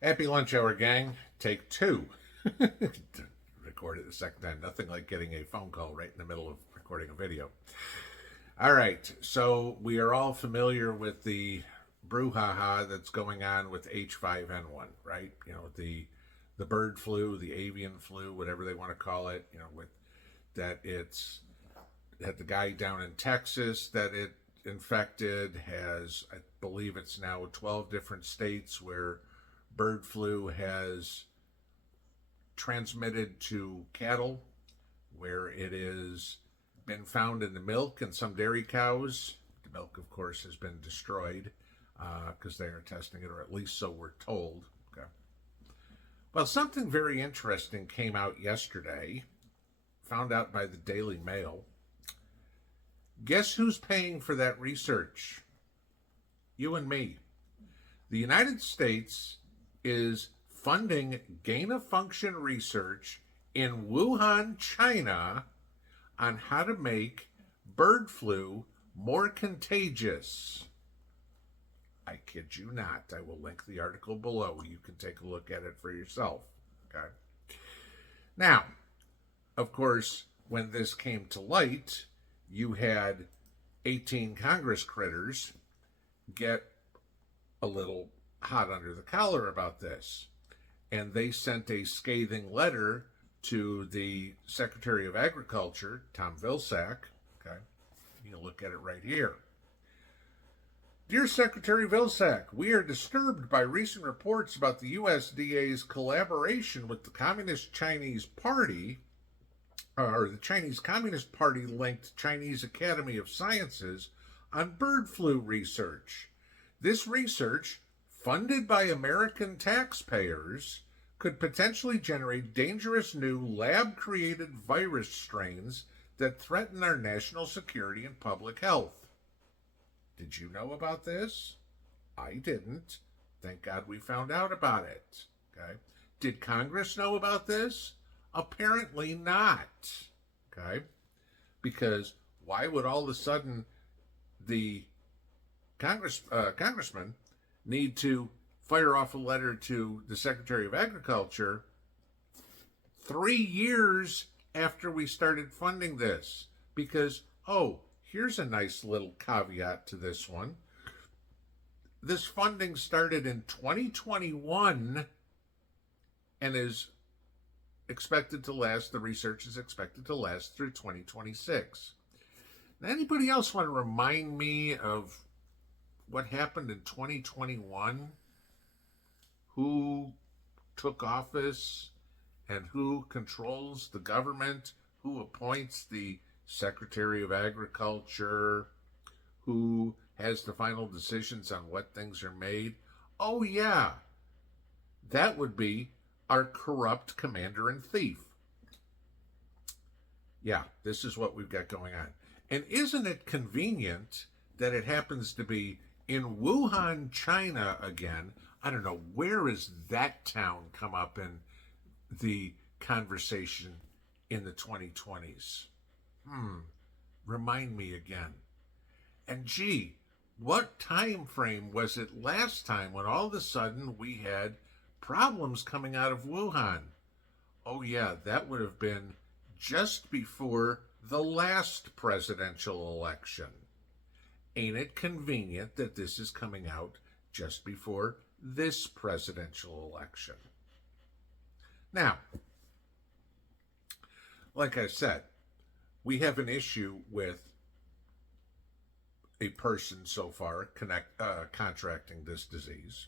Happy lunch hour, gang. Take two. Record it the second time. Nothing like getting a phone call right in the middle of recording a video. All right, so we are all familiar with the brouhaha that's going on with H5N1, right? You know, the bird flu, the avian flu, whatever they want to call it. You know, with that it's that the guy down in Texas that it infected has, I believe it's now 12 different states where bird flu has transmitted to cattle, where it has been found in the milk in some dairy cows. The milk, of course, has been destroyed because they are testing it, or at least so we're told. Okay. Well, something very interesting came out yesterday, found out by the Daily Mail. Guess who's paying for that research? You and me. The United States is funding gain-of-function research in Wuhan, China, on how to make bird flu more contagious. I kid you not. I will link the article below. You can take a look at it for yourself. Okay. Now, of course, when this came to light, you had 18 Congress critters get a little hot under the collar about this. And they sent a scathing letter to the Secretary of Agriculture, Tom Vilsack. Okay, you can look at it right here. Dear Secretary Vilsack, we are disturbed by recent reports about the USDA's collaboration with the Communist Chinese Party, or the Chinese Communist Party linked Chinese Academy of Sciences on bird flu research. This research, funded by American taxpayers, could potentially generate dangerous new lab-created virus strains that threaten our national security and public health. Did you know about this? I didn't. Thank God we found out about it. Okay. Did Congress know about this? Apparently not. Okay. Because why would all of a sudden the congressman need to fire off a letter to the Secretary of Agriculture 3 years after we started funding this? Because, oh, here's a nice little caveat to this one. This funding started in 2021 and is expected to last, the research is expected to last through 2026. Now, anybody else want to remind me of what happened in 2021? Who took office and who controls the government? Who appoints the Secretary of Agriculture? Who has the final decisions on what things are made? Oh, yeah. That would be our corrupt commander-in-chief. Yeah, this is what we've got going on. And isn't it convenient that it happens to be in Wuhan, China again? I don't know, where is that town come up in the conversation in the 2020s? Remind me again. And gee, what time frame was it last time when all of a sudden we had problems coming out of Wuhan? Oh yeah, that would have been just before the last presidential election. Ain't it convenient that this is coming out just before this presidential election? Now, like I said, we have an issue with a person so far contracting this disease.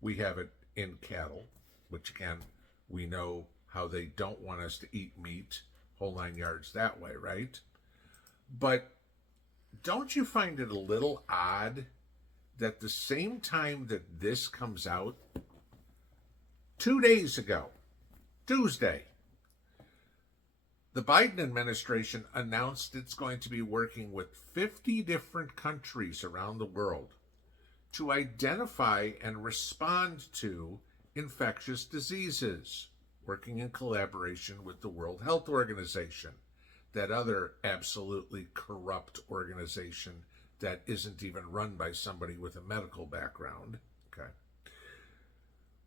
We have it in cattle, which again, we know how they don't want us to eat meat, whole 9 yards that way, right? But don't you find it a little odd that the same time that this comes out, 2 days ago, Tuesday, the Biden administration announced it's going to be working with 50 different countries around the world to identify and respond to infectious diseases, working in collaboration with the World Health Organization, that other absolutely corrupt organization that isn't even run by somebody with a medical background. Okay.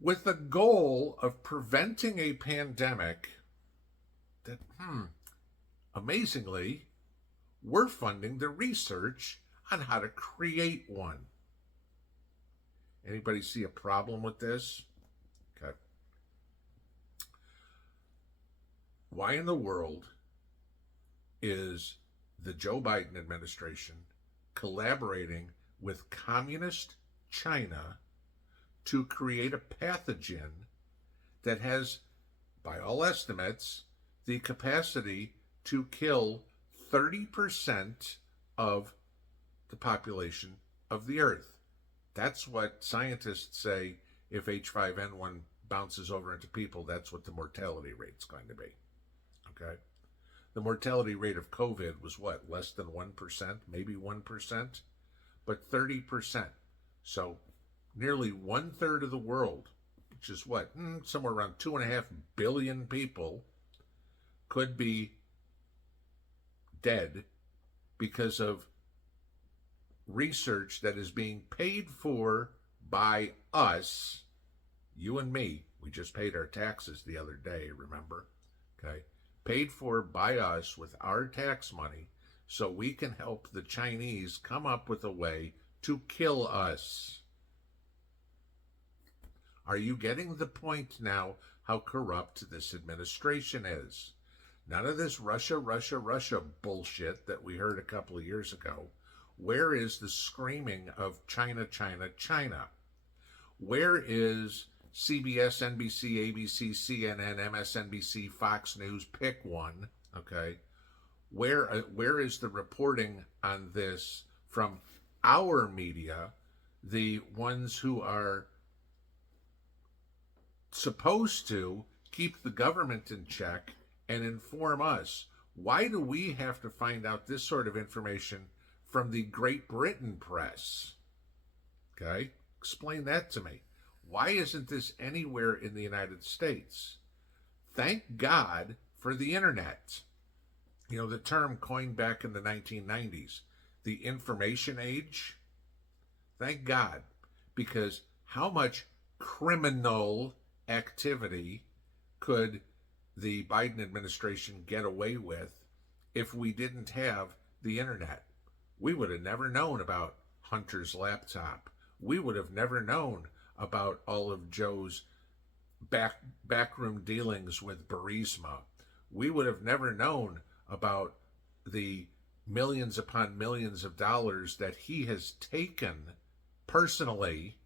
with the goal of preventing a pandemic that, amazingly, we're funding the research on how to create one. Anybody see a problem with this? Okay. Why in the world is the Joe Biden administration collaborating with communist China to create a pathogen that has, by all estimates, the capacity to kill 30% of the population of the Earth? That's what scientists say. If H5N1 bounces over into people, that's what the mortality rate's going to be. Okay? The mortality rate of COVID was what? Less than 1%, maybe 1%, but 30%. So nearly 1/3 of the world, which is what? Somewhere around 2.5 billion people, could be dead because of research that is being paid for by us, you and me. We just paid our taxes the other day, remember? Okay. Paid for by us with our tax money so we can help the Chinese come up with a way to kill us. Are you getting the point now how corrupt this administration is? None of this Russia bullshit that we heard a couple of years ago. Where is the screaming of China, China, China? Where is CBS, NBC, ABC, CNN, MSNBC, Fox News? Pick one, okay? Where is the reporting on this from our media, the ones who are supposed to keep the government in check and inform us? Why do we have to find out this sort of information from the Great Britain press? Okay, explain that to me. Why isn't this anywhere in the United States? Thank God for the internet. You know, the term coined back in the 1990s, the information age. Thank God, because how much criminal activity could the Biden administration get away with if we didn't have the internet? We would have never known about Hunter's laptop. We would have never known about all of Joe's backroom dealings with Burisma. We would have never known about the millions upon millions of dollars that he has taken personally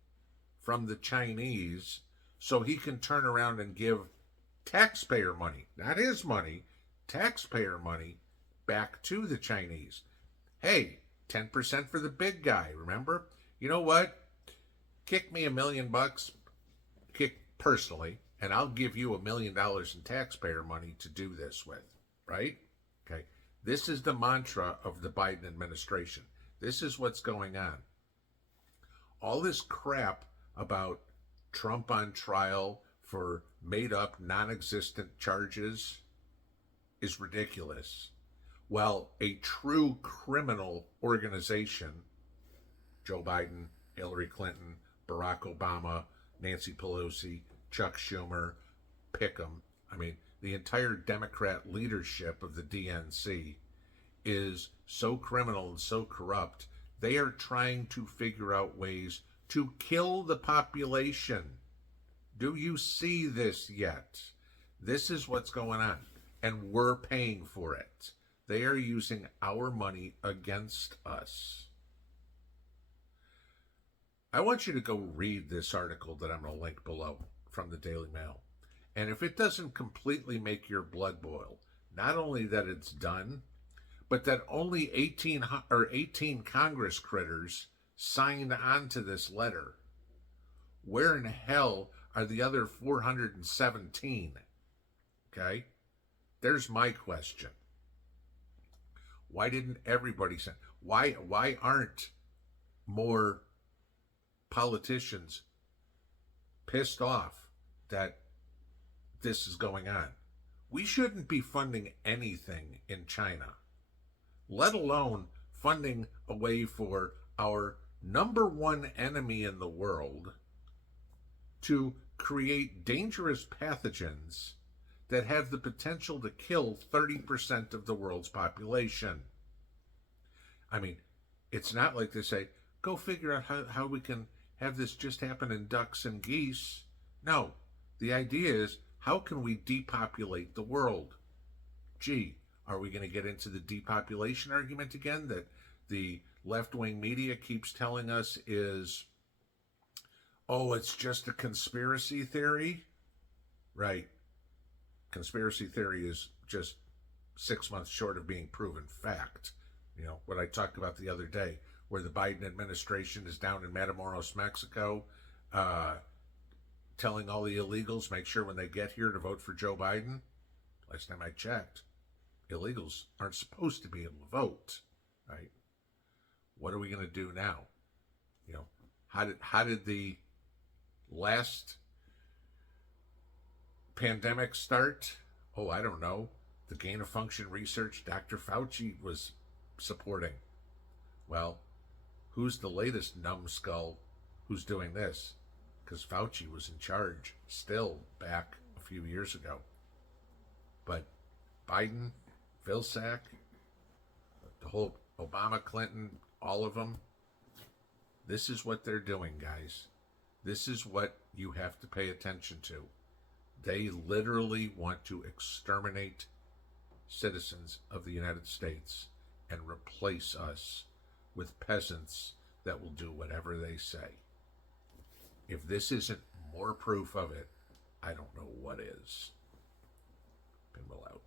from the Chinese so he can turn around and give taxpayer money, not his money, taxpayer money, back to the Chinese. Hey, 10% for the big guy, remember? You know what? Kick me $1 million, kick personally, and I'll give you $1 million in taxpayer money to do this with, right? Okay. This is the mantra of the Biden administration. This is what's going on. All this crap about Trump on trial for made-up, non-existent charges is ridiculous. Well, a true criminal organization, Joe Biden, Hillary Clinton, Barack Obama, Nancy Pelosi, Chuck Schumer, pick 'em. I mean, the entire Democrat leadership of the DNC is so criminal and so corrupt, they are trying to figure out ways to kill the population. Do you see this yet? This is what's going on, and we're paying for it. They are using our money against us. I want you to go read this article that I'm going to link below from the Daily Mail. And if it doesn't completely make your blood boil, not only that it's done, but that only 18 Congress critters signed on to this letter. Where in hell are the other 417? Okay? There's my question. Why didn't everybody sign? Why aren't more politicians pissed off that this is going on? We shouldn't be funding anything in China, let alone funding a way for our number one enemy in the world to create dangerous pathogens that have the potential to kill 30% of the world's population. I mean, it's not like they say, go figure out how we can have this just happen in ducks and geese. No, the idea is, how can we depopulate the world? Gee, are we going to get into the depopulation argument again that the left-wing media keeps telling us is, oh, it's just a conspiracy theory? Right. Conspiracy theory is just 6 months short of being proven fact. You know, what I talked about the other day, where the Biden administration is down in Matamoros, Mexico, telling all the illegals, make sure when they get here to vote for Joe Biden. Last time I checked, illegals aren't supposed to be able to vote, right? What are we going to do now? You know, how did the last pandemic start? Oh, I don't know. The gain of function research Dr. Fauci was supporting. Well, who's the latest numbskull who's doing this? Because Fauci was in charge still back a few years ago. But Biden, Vilsack, the whole Obama, Clinton, all of them, this is what they're doing, guys. This is what you have to pay attention to. They literally want to exterminate citizens of the United States and replace us with peasants that will do whatever they say. If this isn't more proof of it, I don't know what is. Pinball out.